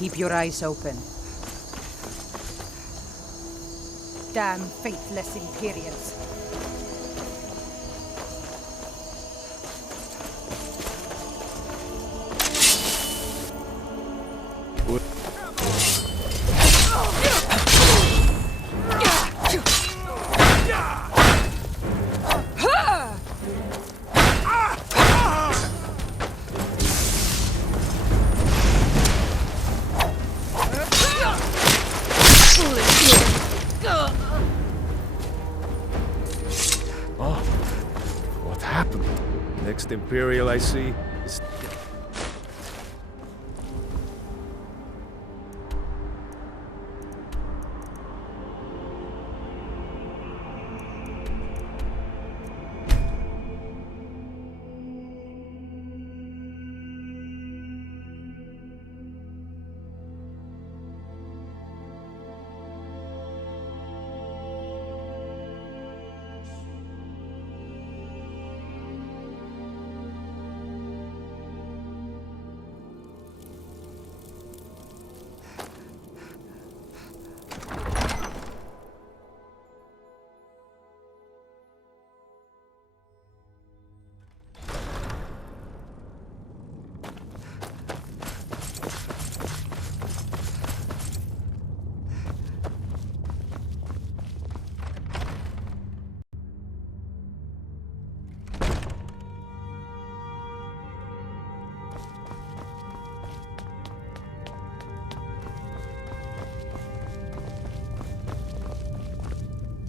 Keep your eyes open. Damn faithless Imperials. Imperial, I see.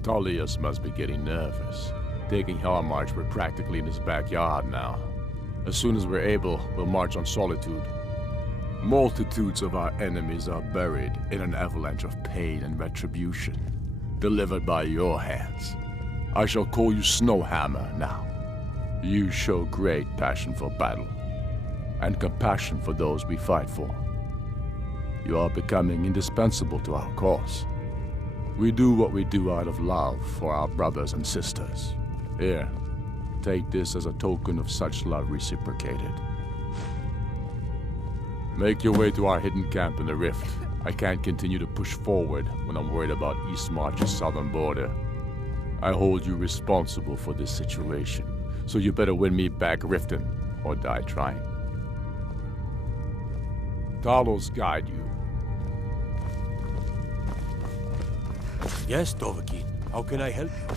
Tullius must be getting nervous. Taking Hellmarch, we're practically in his backyard now. As soon as we're able, we'll march on Solitude. Multitudes of our enemies are buried in an avalanche of pain and retribution, delivered by your hands. I shall call you Snowhammer now. You show great passion for battle, and compassion for those we fight for. You are becoming indispensable to our cause. We do what we do out of love for our brothers and sisters. Here, take this as a token of such love reciprocated. Make your way to our hidden camp in the Rift. I can't continue to push forward when I'm worried about Eastmarch's southern border. I hold you responsible for this situation, so you better win me back Riften, or die trying. Talos guide you. Yes, Dovahkiin. How can I help you?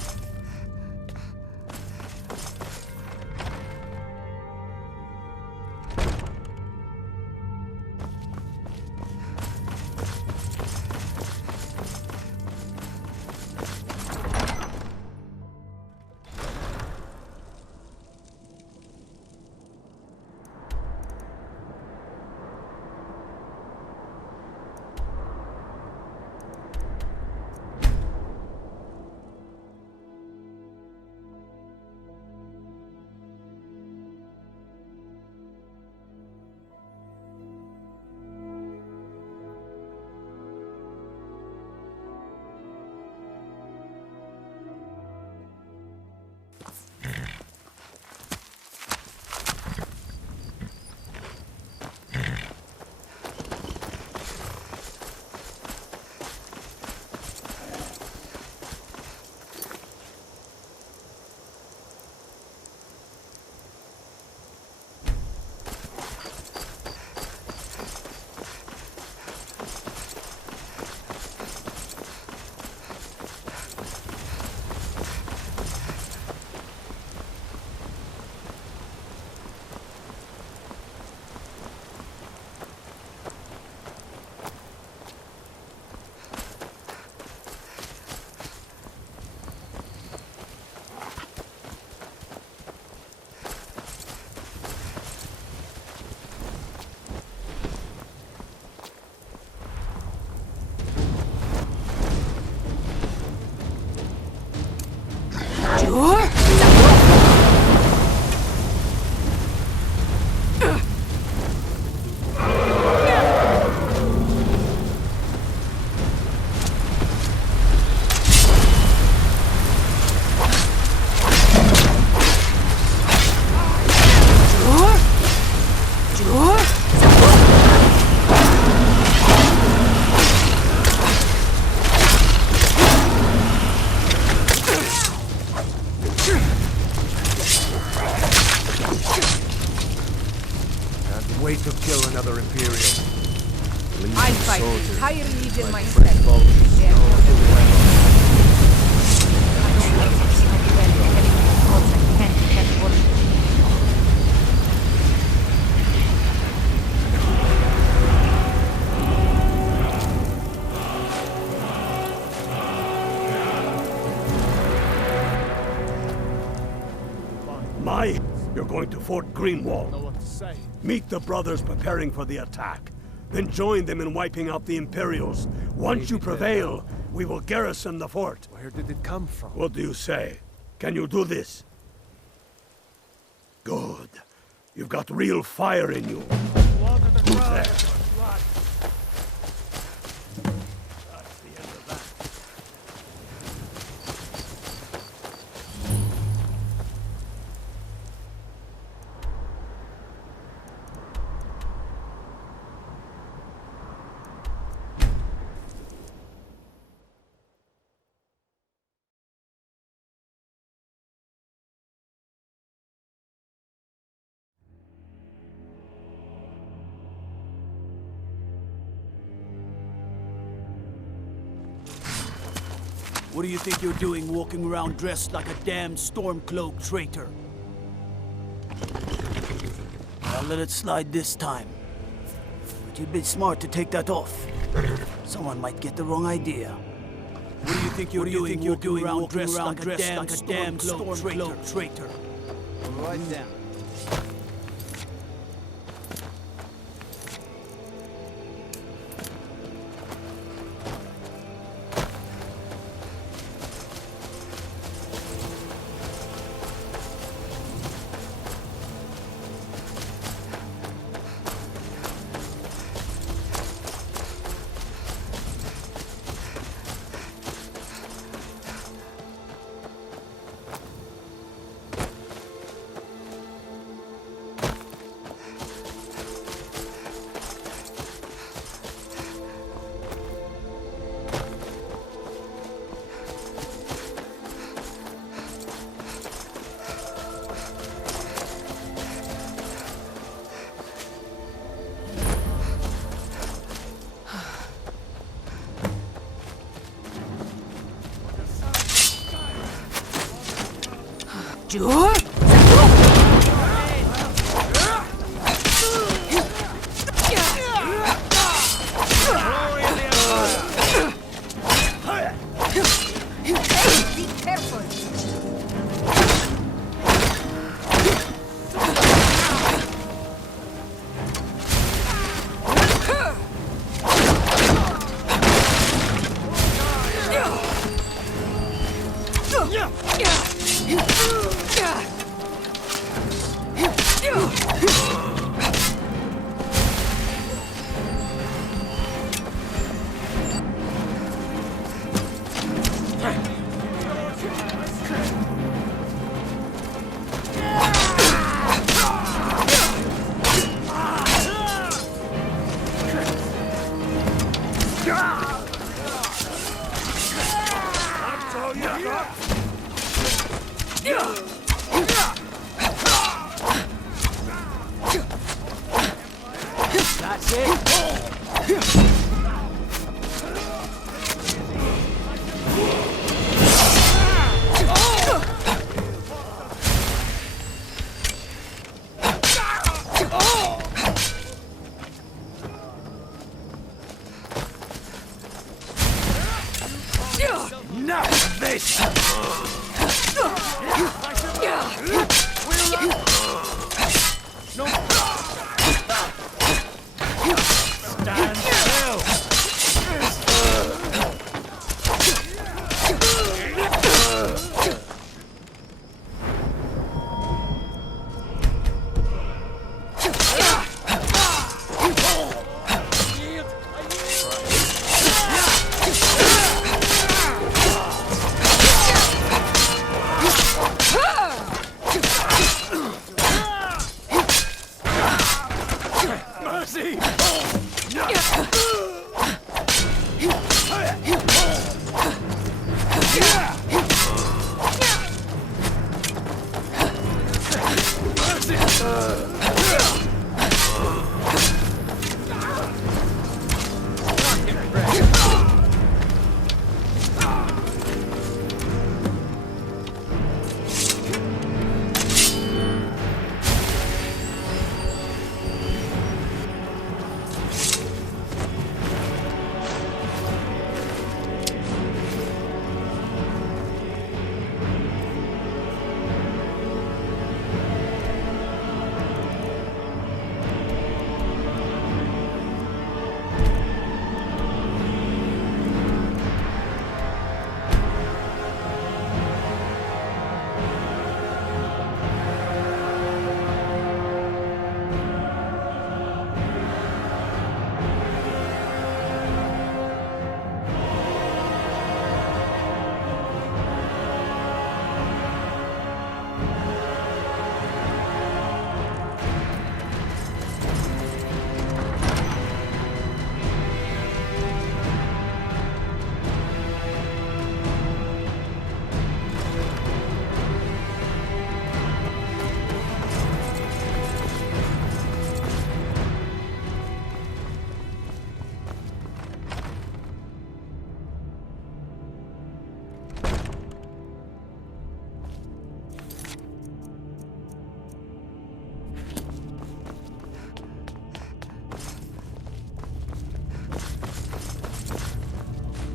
way to kill another Imperial. I'll fight the entire Legion myself. Friend Bolton, They're no not good way. I don't like to see how well the enemy gods and can't work. You're going to Fort Greenwall. Know what to say. Meet the brothers preparing for the attack. Then join them in wiping out the Imperials. Once you prevail, we will garrison the fort. Where did it come from? What do you say? Can you do this? Good. You've got real fire in you. Who's there? That's the end of that. What do you think you're doing walking around dressed like a damn Stormcloak traitor? I'll let it slide this time. But you'd be smart to take that off. Someone might get the wrong idea. What do you think you're doing around dressed like a damn Stormcloak traitor? Right down. Be careful. That's it. Not this! Stand still! Mercy! Mercy!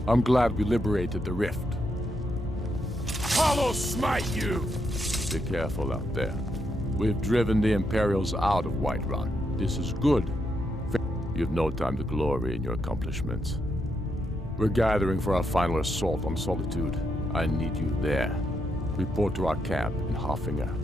I'm glad we liberated the rift. Hollow smite you! Be careful out there. We've driven the Imperials out of Whiterun. This is good. You've no time to glory in your accomplishments. We're gathering for our final assault on Solitude. I need you there. Report to our camp in Hoffinger.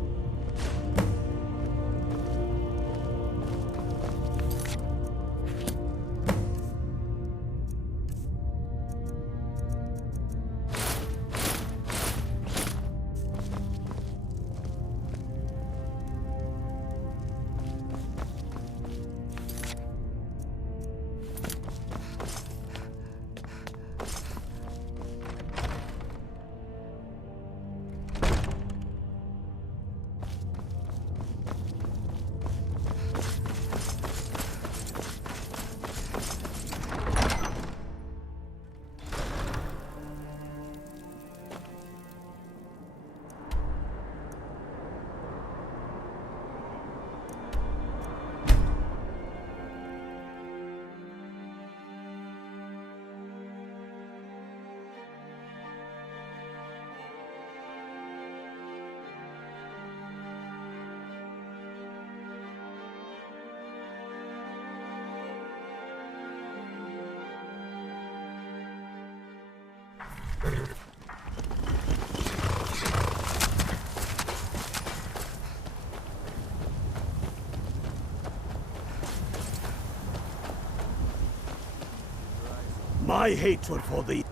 My hatred for the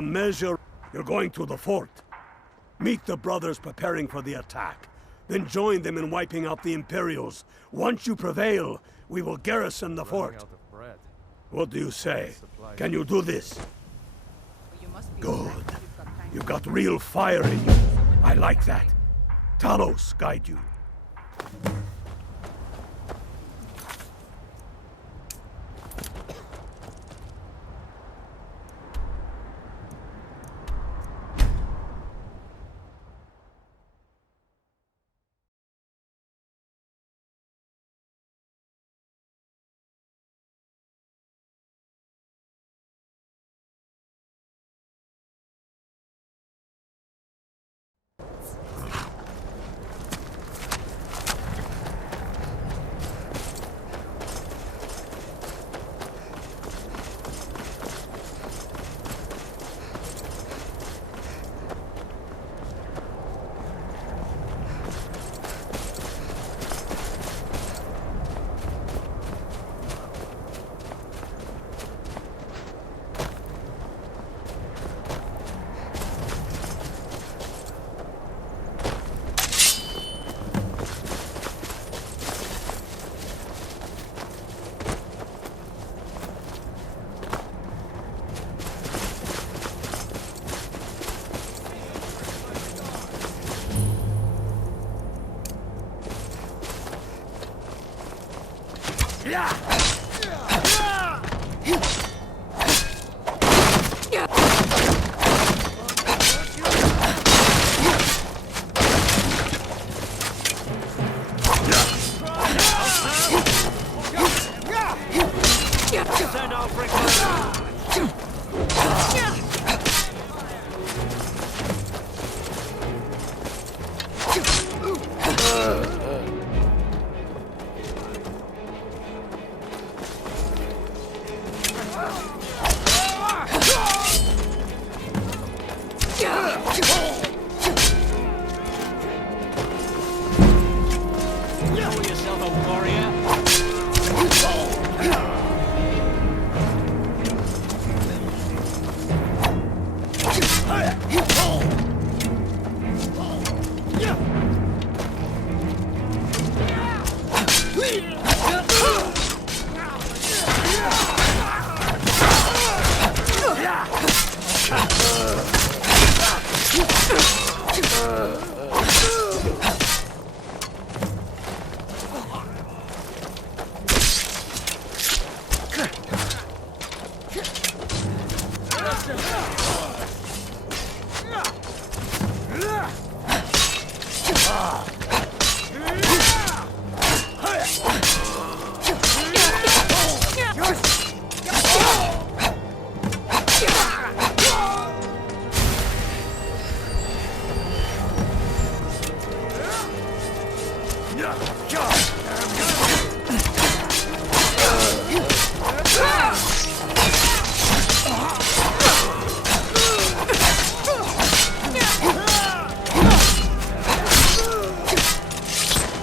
measure... You're going to the fort. Meet the brothers preparing for the attack. Then join them in wiping out the Imperials. Once you prevail, we will garrison the fort. What do you say? Can you do this? You must be Good. correct. You've got time. You've got real fire in you. I like that. Talos guide you.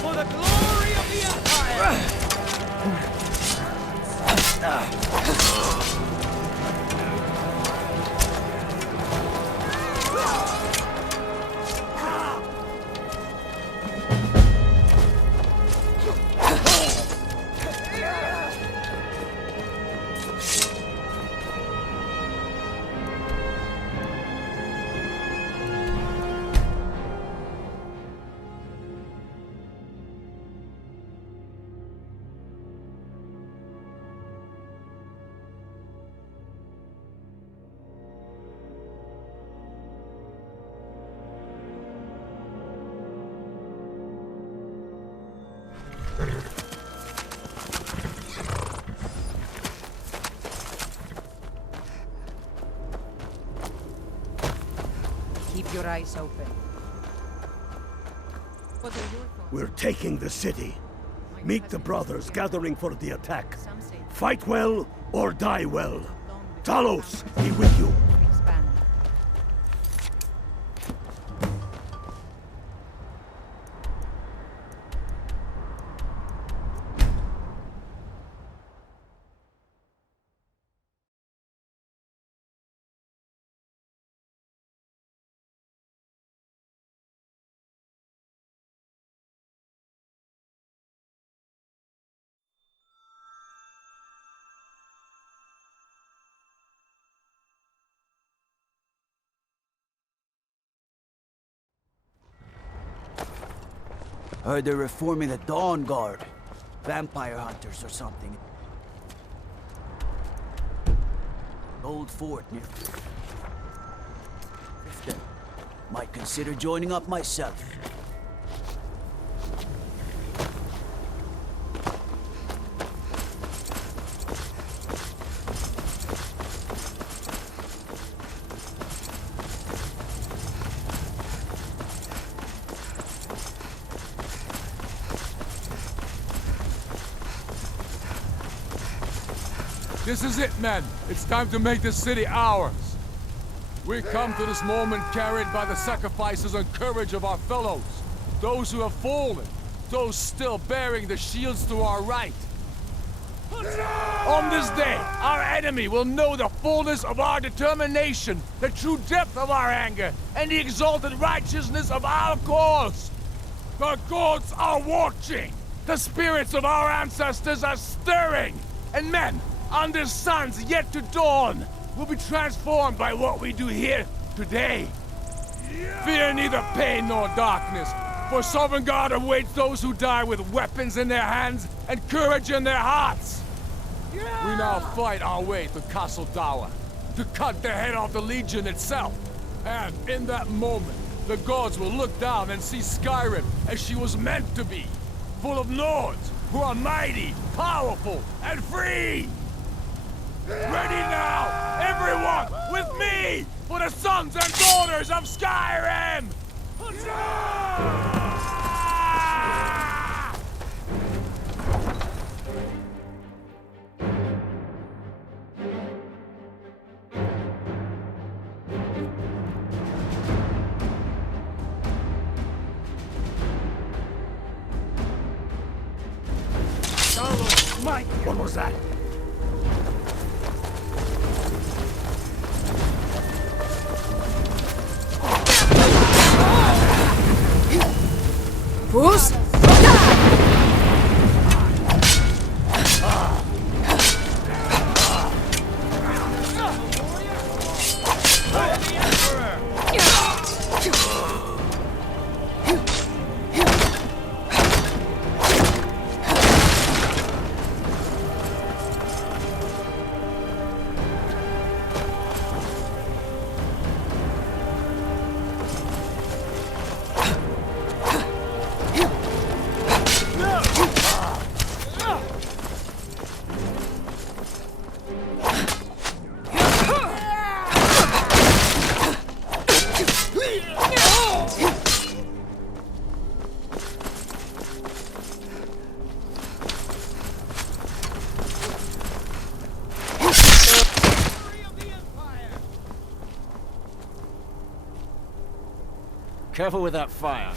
For the glory of the Empire! Keep your eyes open. What are your thoughts? We're taking the city. Meet the brothers gathering for the attack. Some say Fight well or die well. Talos, be with you. expand. Heard they're reforming the Dawn Guard. Vampire hunters or something. Old fort near... Clifton. Might consider joining up myself. This is it, men. It's time to make this city ours. We come to this moment carried by the sacrifices and courage of our fellows. Those who have fallen. Those still bearing the shields to our right. On this day, our enemy will know the fullness of our determination, the true depth of our anger, and the exalted righteousness of our cause. The gods are watching. The spirits of our ancestors are stirring. And men, under suns yet to dawn, will be transformed by what we do here today. Fear neither pain nor darkness, for Sovereign God awaits those who die with weapons in their hands and courage in their hearts. We now fight our way to Castle Dower, to cut the head off the Legion itself. And in that moment, the gods will look down and see Skyrim as she was meant to be, full of Nords who are mighty, powerful, and free. Ready now, everyone, with me, for the sons and daughters of Skyrim! Mike, what was that? Who's? Careful with that fire.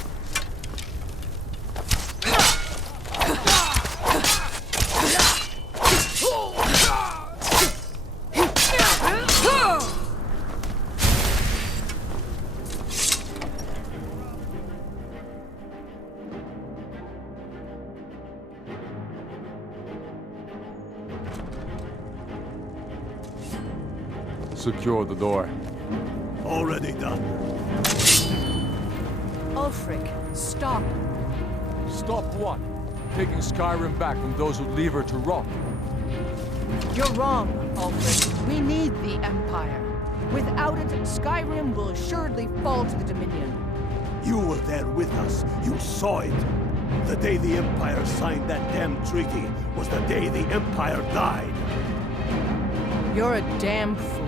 Secure the door. Already done. Ulfric, stop. Stop what? Taking Skyrim back from those who leave her to rot. You're wrong, Ulfric. We need the Empire. Without it, Skyrim will assuredly fall to the Dominion. You were there with us. You saw it. The day the Empire signed that damn treaty was the day the Empire died. You're a damn fool.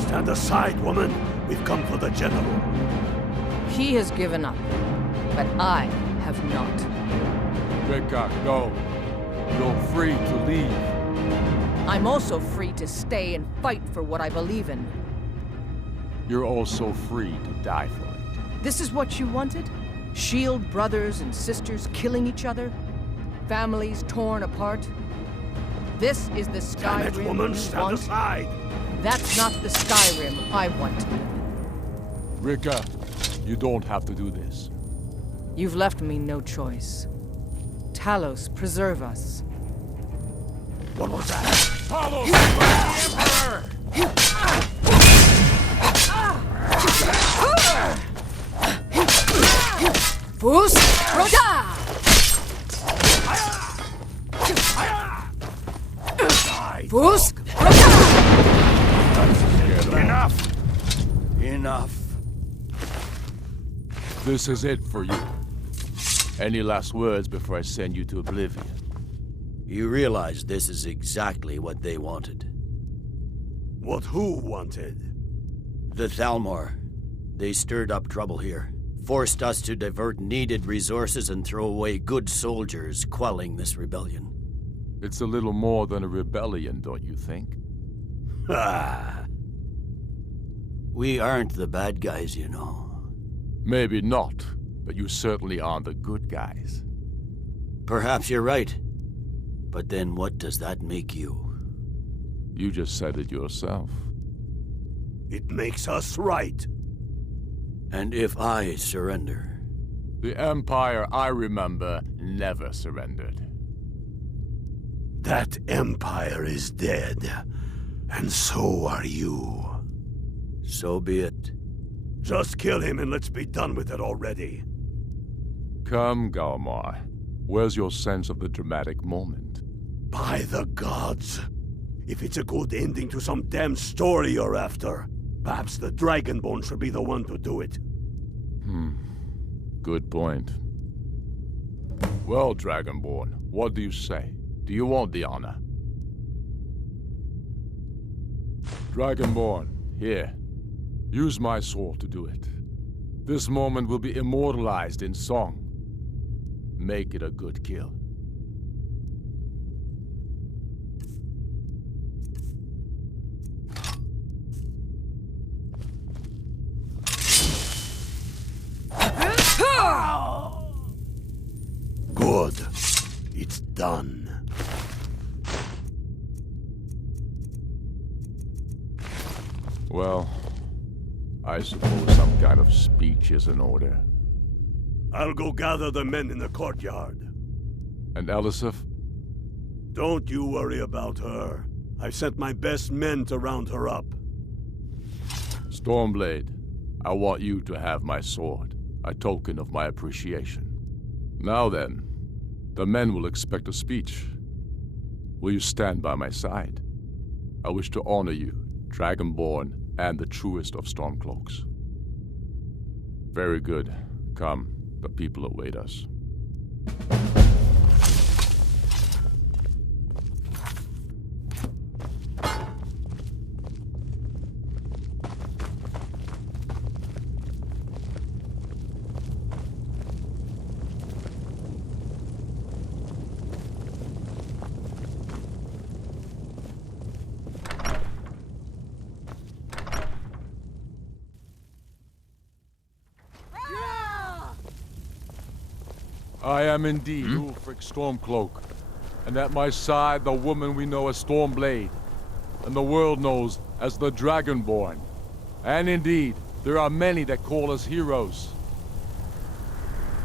Stand aside, woman. We've come for the General. He has given up, but I have not. Rika, go. You're free to leave. I'm also free to stay and fight for what I believe in. You're also free to die for it. This is what you wanted? Shield brothers and sisters killing each other? Families torn apart? This is the Damn Skyrim it, woman. you Stand want? aside. That's not the Skyrim I want to live in. Rika, you don't have to do this. You've left me no choice. Talos, preserve us. What was that? Follow the Emperor! Fus Roda! Fus Roda! Enough! Enough. This is it for you. Any last words before I send you to oblivion? You realize this is exactly what they wanted. What who wanted? The Thalmor. They stirred up trouble here. Forced us to divert needed resources and throw away good soldiers, quelling this rebellion. It's a little more than a rebellion, don't you think? Ah. We aren't the bad guys, you know. Maybe not, but you certainly aren't the good guys. Perhaps you're right. But then what does that make you? You just said it yourself. It makes us right. And if I surrender? The Empire I remember never surrendered. That Empire is dead. And so are you. So be it. Just kill him and let's be done with it already. Come, Galmar. Where's your sense of the dramatic moment? By the gods. If it's a good ending to some damn story you're after, perhaps the Dragonborn should be the one to do it. Good point. Well, Dragonborn, what do you say? Do you want the honor? Dragonborn, here. Use my sword to do it. This moment will be immortalized in song. Make it a good kill. Good. It's done. Well, I suppose some kind of speech is in order. I'll go gather the men in the courtyard. And Elisif? Don't you worry about her. I've sent my best men to round her up. Stormblade, I want you to have my sword, a token of my appreciation. Now then, the men will expect a speech. Will you stand by my side? I wish to honor you, Dragonborn, and the truest of Stormcloaks. Very good. Come, the people await us. I am indeed Ulfric Stormcloak, and at my side the woman we know as Stormblade, and the world knows as the Dragonborn. And indeed, there are many that call us heroes.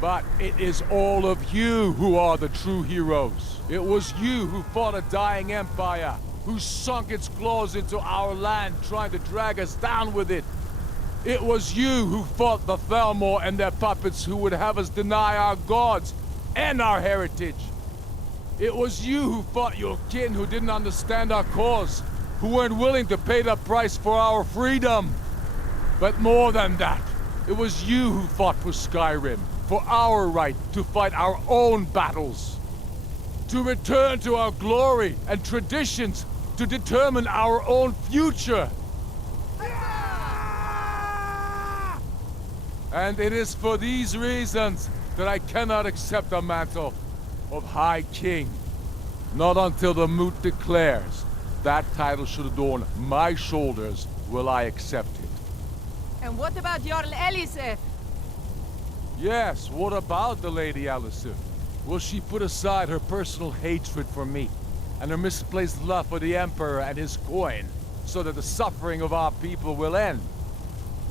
But it is all of you who are the true heroes. It was you who fought a dying empire, who sunk its claws into our land trying to drag us down with it. It was you who fought the Thalmor and their puppets who would have us deny our gods and our heritage. It was you who fought your kin who didn't understand our cause, who weren't willing to pay the price for our freedom. But more than that, it was you who fought for Skyrim, for our right to fight our own battles. To return to our glory and traditions, to determine our own future. And it is for these reasons that I cannot accept the mantle of High King. Not until the Moot declares that title should adorn my shoulders will I accept it. And what about Jarl Eliseth? Yes, what about the Lady Eliseth? Will she put aside her personal hatred for me and her misplaced love for the Emperor and his coin so that the suffering of our people will end?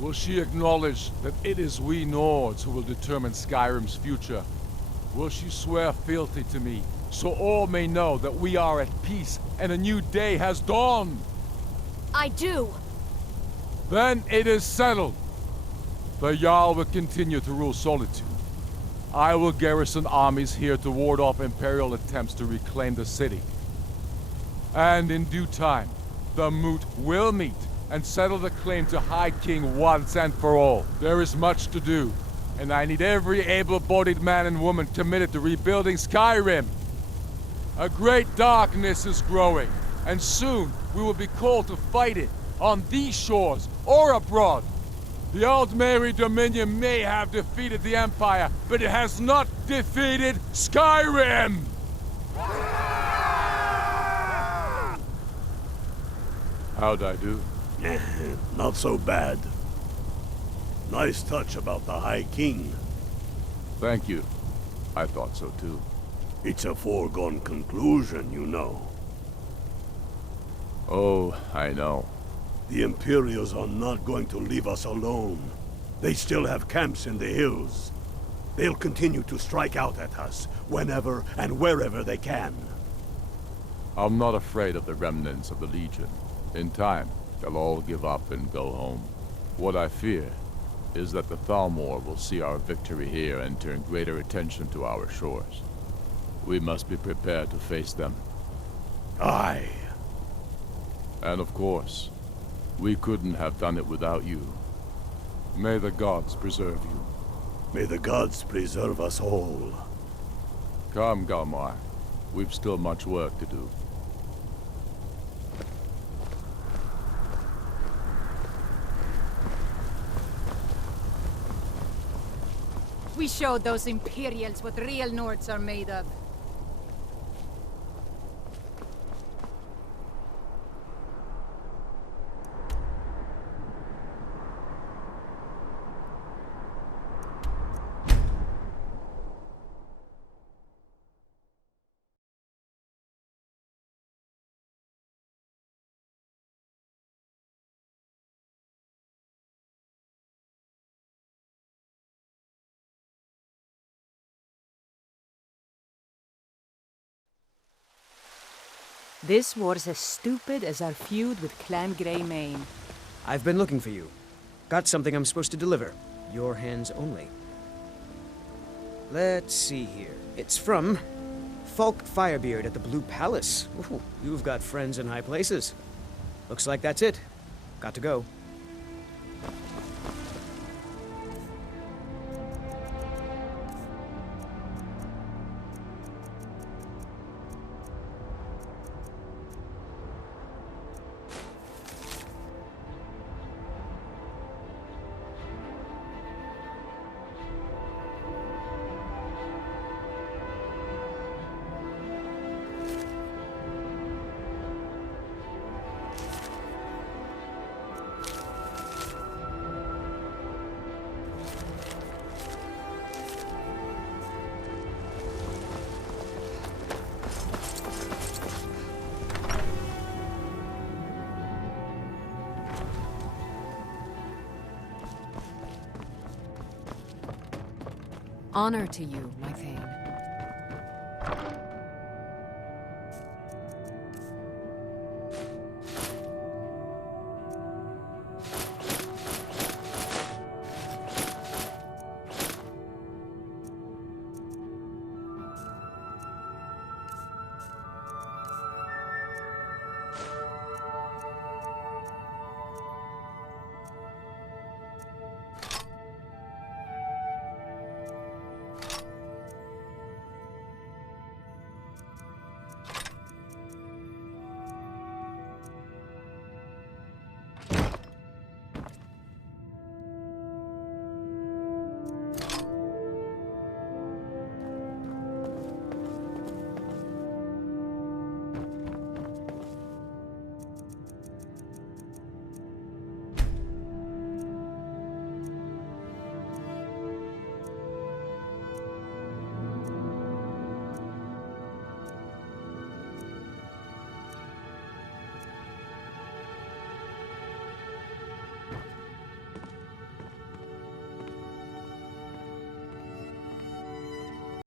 Will she acknowledge that it is we Nords who will determine Skyrim's future? Will she swear fealty to me, so all may know that we are at peace and a new day has dawned? I do. Then it is settled. The Jarl will continue to rule Solitude. I will garrison armies here to ward off Imperial attempts to reclaim the city. And in due time, the Moot will meet and settle the claim to High King once and for all. There is much to do, and I need every able-bodied man and woman committed to rebuilding Skyrim. A great darkness is growing, and soon we will be called to fight it, on these shores or abroad. The Aldmeri Dominion may have defeated the Empire, but it has not defeated Skyrim! How'd I do? Not so bad. Nice touch about the High King. Thank you. I thought so too. It's a foregone conclusion, you know. Oh, I know. The Imperials are not going to leave us alone. They still have camps in the hills. They'll continue to strike out at us, whenever and wherever they can. I'm not afraid of the remnants of the Legion. In time, they'll all give up and go home. What I fear is that the Thalmor will see our victory here and turn greater attention to our shores. We must be prepared to face them. Aye. And of course, we couldn't have done it without you. May the gods preserve you. May the gods preserve us all. Come, Galmar. We've still much work to do. We showed those Imperials what real Nords are made of. This war's as stupid as our feud with Clan Greymane. I've been looking for you. Got something I'm supposed to deliver. Your hands only. Let's see here. It's from Falk Firebeard at the Blue Palace. Ooh, you've got friends in high places. Looks like that's it. Got to go. Honor to you, my Thane.